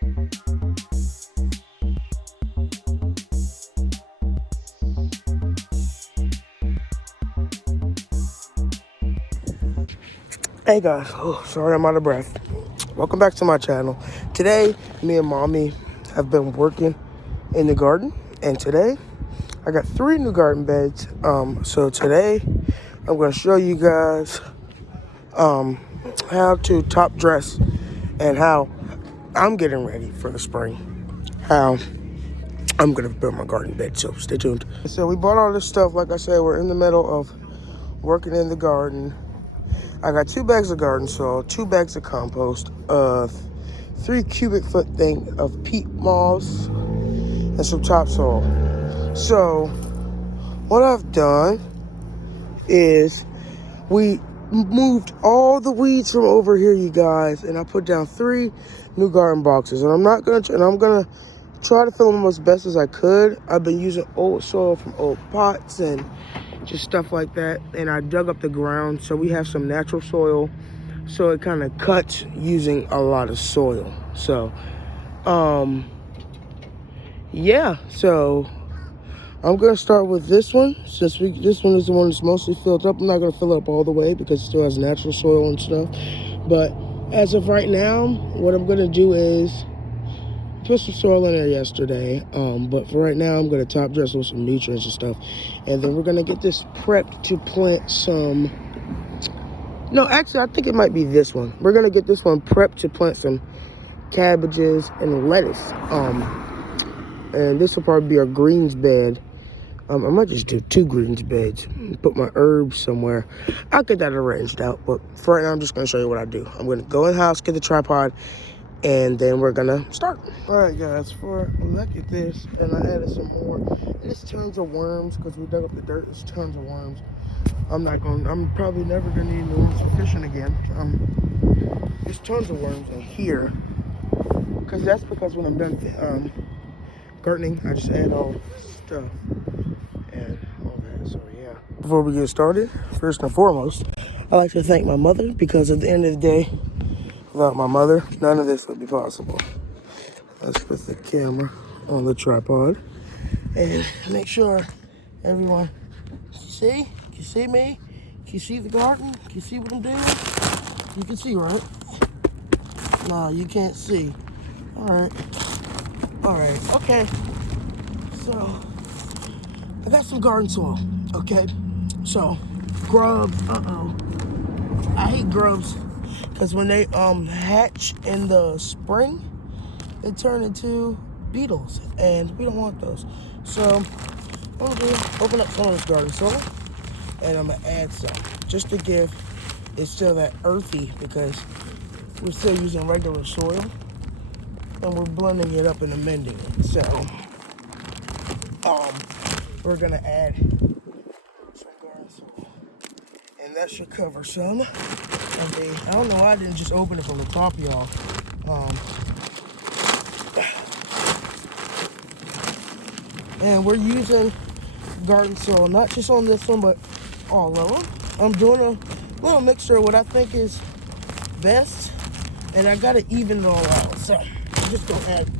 Hey guys, sorry I'm out of breath. Welcome back to my channel. Today, me and mommy have been working in the garden, and today I got 3 new garden beds. So today I'm going to show you guys how to top dress and how I'm getting ready for the spring. How I'm going to build my garden bed, so stay tuned. So we bought all this stuff. Like I said, we're in the middle of working in the garden. I got 2 bags of garden soil, 2 bags of compost, 3 cubic foot thing of peat moss, and some topsoil. So what I've done is we moved all the weeds from over here, you guys, and I put down 3 new garden boxes. And I'm gonna try to fill them as best as I could. I've been using old soil from old pots and just stuff like that, and I dug up the ground so we have some natural soil, so it kind of cuts using a lot of soil. So yeah, so I'm gonna start with this one, since this one is the one that's mostly filled up. I'm not gonna fill it up all the way because it still has natural soil and stuff, but as of right now, what I'm gonna do is put some soil in there yesterday, but for right now I'm going to top dress with some nutrients and stuff, and then we're going to get this prepped to plant some, no, actually I think it might be this one. We're going to get this one prepped to plant some cabbages and lettuce, and this will probably be our greens bed. I might just do 2 greens beds, put my herbs somewhere. I'll get that arranged out, but for right now I'm just going to show you what I do. I'm going to go in the house, get the tripod, and then we're gonna start. All right, guys, look at this, and I added some more. There's tons of worms because we dug up the dirt. There's tons of worms. I'm probably never gonna need worms for fishing again. There's tons of worms in here, because when I'm done gardening, I just add all stuff and all that. So yeah. Before we get started, first and foremost, I like to thank my mother, because at the end of the day, without my mother, none of this would be possible. Let's put the camera on the tripod and make sure everyone can see. Can you see me? Can you see the garden? Can you see what I'm doing? You can see, right? No, you can't see. All right, okay. So I got some garden soil, okay? So grubs, I hate grubs, because when they hatch in the spring, they turn into beetles, and we don't want those. So what I'm gonna do, open up some of this garden soil, and I'm gonna add some, just to give it still that earthy, because we're still using regular soil, and we're blending it up and amending it. So we're gonna add some garden soil, and that should cover some. I don't know why I didn't just open it from the top, y'all. And we're using garden soil, not just on this one, but all of them. I'm doing a little mixture of what I think is best, and I gotta even it all out. So I'm just gonna add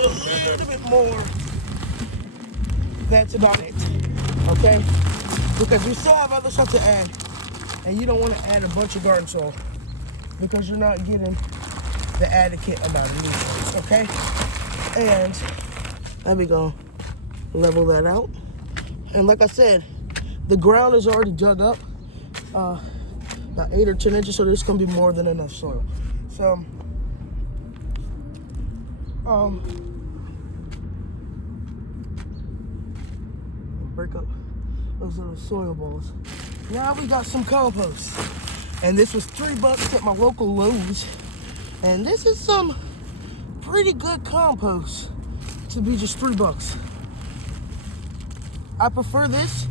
a little bit more. That's about it, okay? Because we still have other stuff to add, and you don't want to add a bunch of garden soil because you're not getting the adequate amount of nutrients, okay? And let me go level that out. And like I said, the ground is already dug up about 8 or 10 inches, so there's gonna be more than enough soil. So break up those little soil balls. Now we got some compost, and this was $3 at my local Lowe's, and this is some pretty good compost to be just $3. I prefer this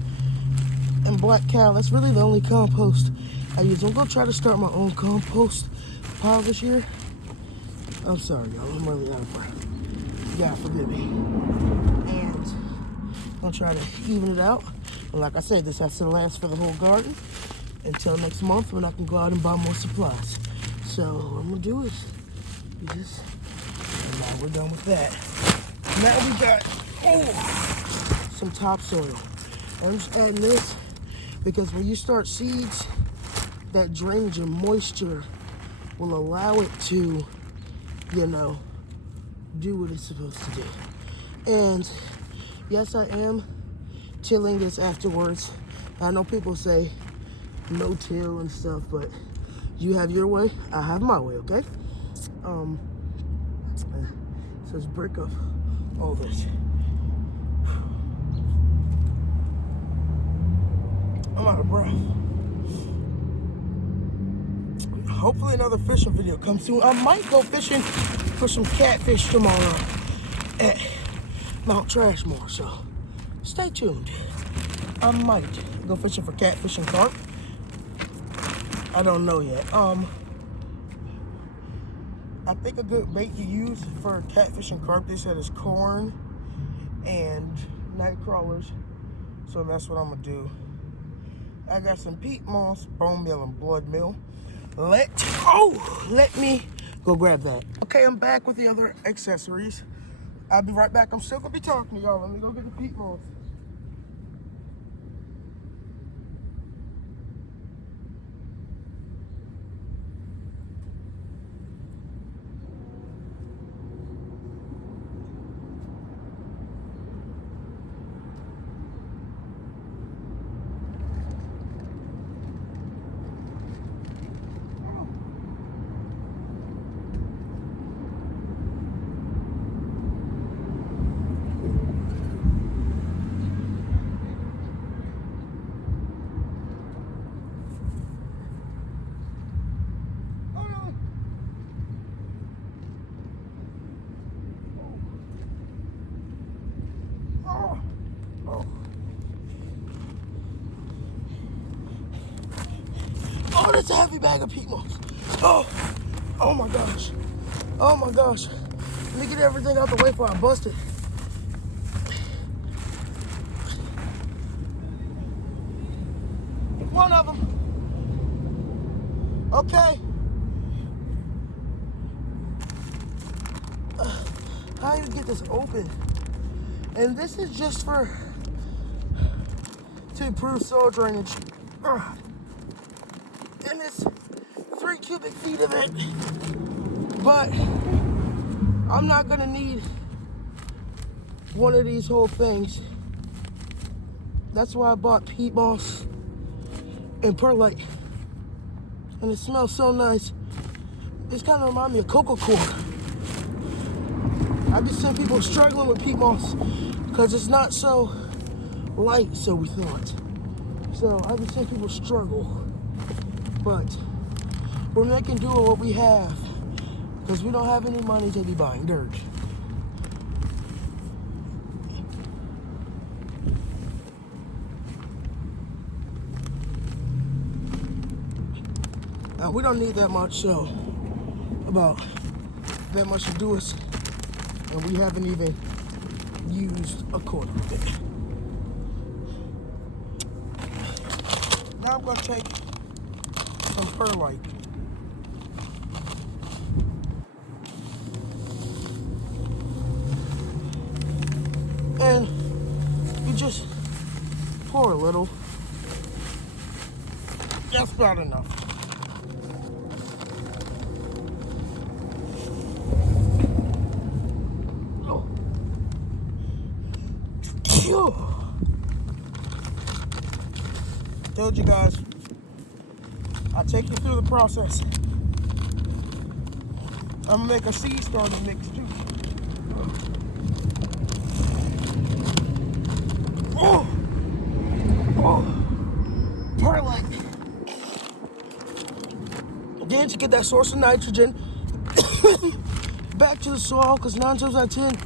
and black cow. That's really the only compost I use. I'm gonna try to start my own compost pile this year. I'm sorry, y'all, I'm really out of breath. God forgive me. And I'm gonna try to even it out. And like I said, this has to last for the whole garden until next month when I can go out and buy more supplies. So what I'm gonna do is be cages. And now we're done with that. Now we got some topsoil. I'm just adding this because when you start seeds, that drainage and moisture will allow it to, you know, do what it's supposed to do. And yes, I am tilling this afterwards. I know people say no till and stuff, but you have your way, I have my way, okay? So let's break up all this. I'm out of breath. Hopefully another fishing video comes soon. I might go fishing for some catfish tomorrow at Mount Trashmore, so stay tuned. I might go fishing for catfish and carp. I don't know yet. I think a good bait to use for catfish and carp, they said, is corn and night crawlers. So that's what I'm gonna do. I got some peat moss, bone meal, and blood meal. Let me go grab that. Okay, I'm back with the other accessories. I'll be right back. I'm still gonna be talking to y'all. Let me go get the peat moss. Oh, that's a heavy bag of peat moss. Oh my gosh. Oh my gosh. Let me get everything out the way before I bust it. One of them. Okay. How do you get this open? And this is just to improve soil drainage. And it's 3 cubic feet of it. But I'm not gonna need one of these whole things. That's why I bought peat moss and perlite. And it smells so nice. It's kind of remind me of cocoa core. I've been seeing people struggling with peat moss because it's not so light, so we thought. So I've been seeing people struggle. But we're making do with what we have because we don't have any money to be buying dirt. Now we don't need that much, so about that much to do us, and we haven't even used a quarter of it. Now I'm gonna take some perlite. And you just pour a little. That's about enough. Told you guys, I'll take you through the process. I'm gonna make a seed starter mix too. Perlite. Then to get that source of nitrogen back to the soil, because 9 times out of 10,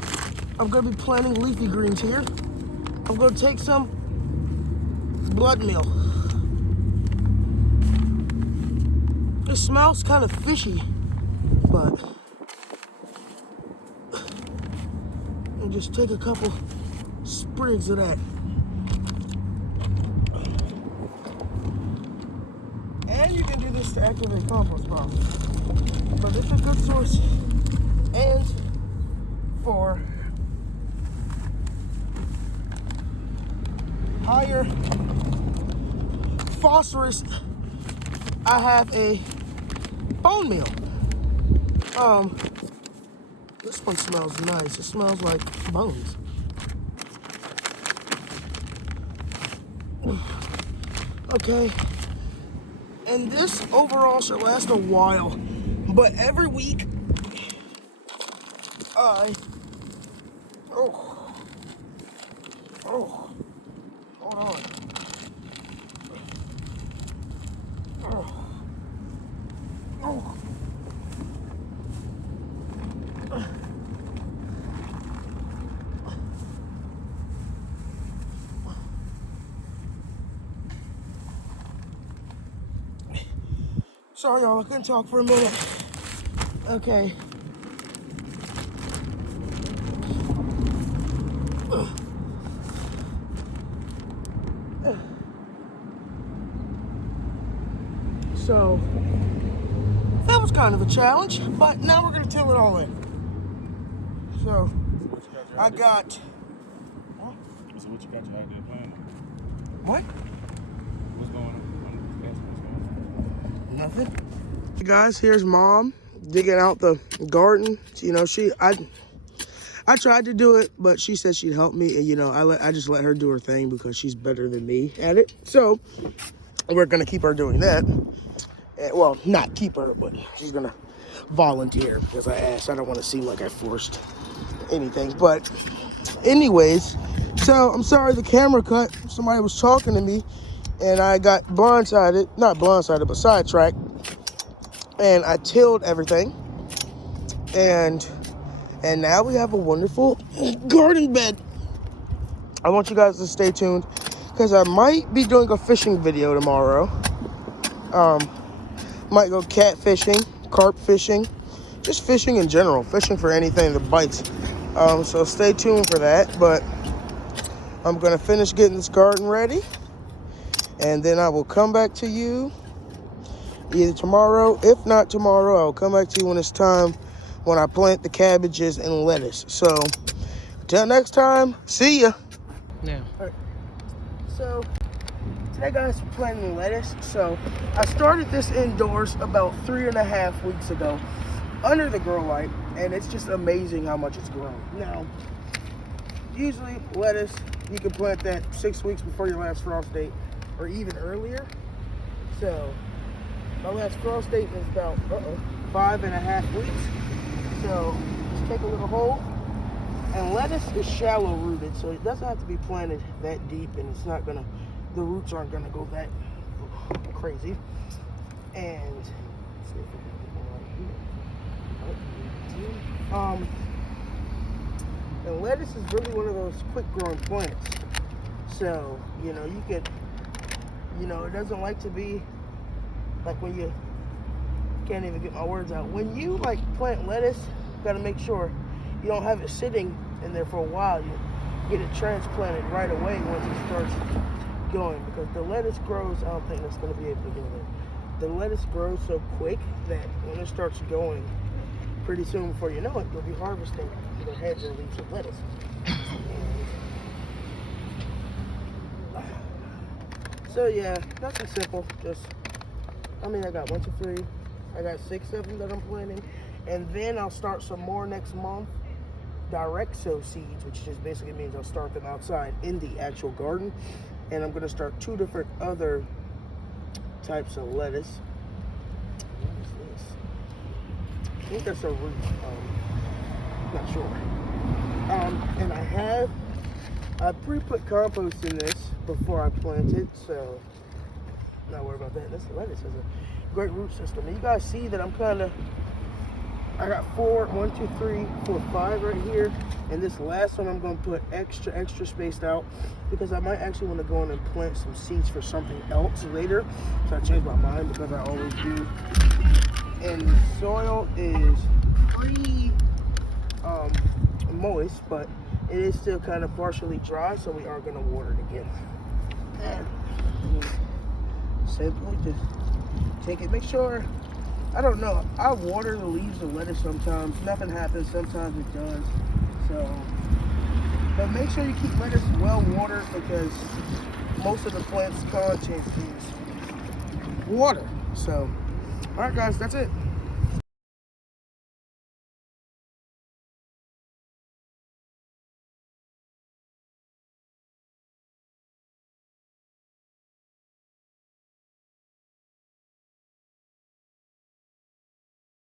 I'm gonna be planting leafy greens here. I'm gonna take some blood meal. It smells kind of fishy, but and just take a couple sprigs of that. And you can do this to activate compost pile. But it's a good source higher phosphorus, I have a bone meal. This one smells nice. It smells like bones. Okay. And this overall should last a while. But every week, hold on. Sorry, y'all, I couldn't talk for a minute. Okay. So, that was kind of a challenge, but now we're gonna till it all in. So, I got... So what you got your idea plan? What? What's going on? Nothing. Hey guys, here's Mom digging out the garden. You know, I tried to do it, but she said she'd help me, and you know, I just let her do her thing because she's better than me at it. So we're gonna keep her doing that. And, well, not keep her, but she's gonna volunteer because I asked. I don't want to seem like I forced anything. But anyways, so I'm sorry the camera cut. Somebody was talking to me, and I got blindsided. Not blindsided, but sidetracked. And I tilled everything. And now we have a wonderful garden bed. I want you guys to stay tuned because I might be doing a fishing video tomorrow. Might go catfishing, carp fishing, just fishing in general, fishing for anything that bites. So stay tuned for that. But I'm gonna finish getting this garden ready, and then I will come back to you either tomorrow. If not tomorrow, I'll come back to you when it's time, when I plant the cabbages and lettuce. So until next time, see ya. Now, all right. So today, guys, we're planting lettuce. So I started this indoors about 3.5 weeks ago under the grow light, and it's just amazing how much it's grown. Now, usually lettuce, you can plant that 6 weeks before your last frost date or even earlier. So my last frost date was about 5.5 weeks. So just take a little hole. And lettuce is shallow rooted, so it doesn't have to be planted that deep, and it's not gonna, the roots aren't gonna go that crazy. And let's see if we can get one right here. And lettuce is really one of those quick growing plants. So, you know, you could, you know, it doesn't like to be like when you can't even get my words out. When you like plant lettuce, you gotta make sure you don't have it sitting in there for a while. You get it transplanted right away once it starts going, because the lettuce grows, I don't think that's going to be able to go there. The lettuce grows so quick that when it starts going, pretty soon before you know it, you'll be harvesting the heads or leaves of lettuce. So yeah, nothing simple. Just, I mean, I got 1, 2, 3. I got 6 of them that I'm planting, and then I'll start some more next month. Direct sow seeds, which just basically means I'll start them outside in the actual garden, and I'm going to start 2 different other types of lettuce. What is this? I think that's a root. Not sure. And I pre-put compost in this before I planted, so not worry about that. This lettuce has a great root system. And you guys see that I got 4, 1, 2, 3, 4, 5 right here, and this last one I'm going to put extra spaced out because I might actually want to go in and plant some seeds for something else later. So I changed my mind because I always do. And the soil is pretty moist, but it is still kind of partially dry, so we are going to water it again. And simply just take it, make sure. I don't know. I water the leaves of lettuce sometimes. Nothing happens. Sometimes it does. So, but make sure you keep lettuce well watered because most of the plant's content is water. So, all right, guys, that's it.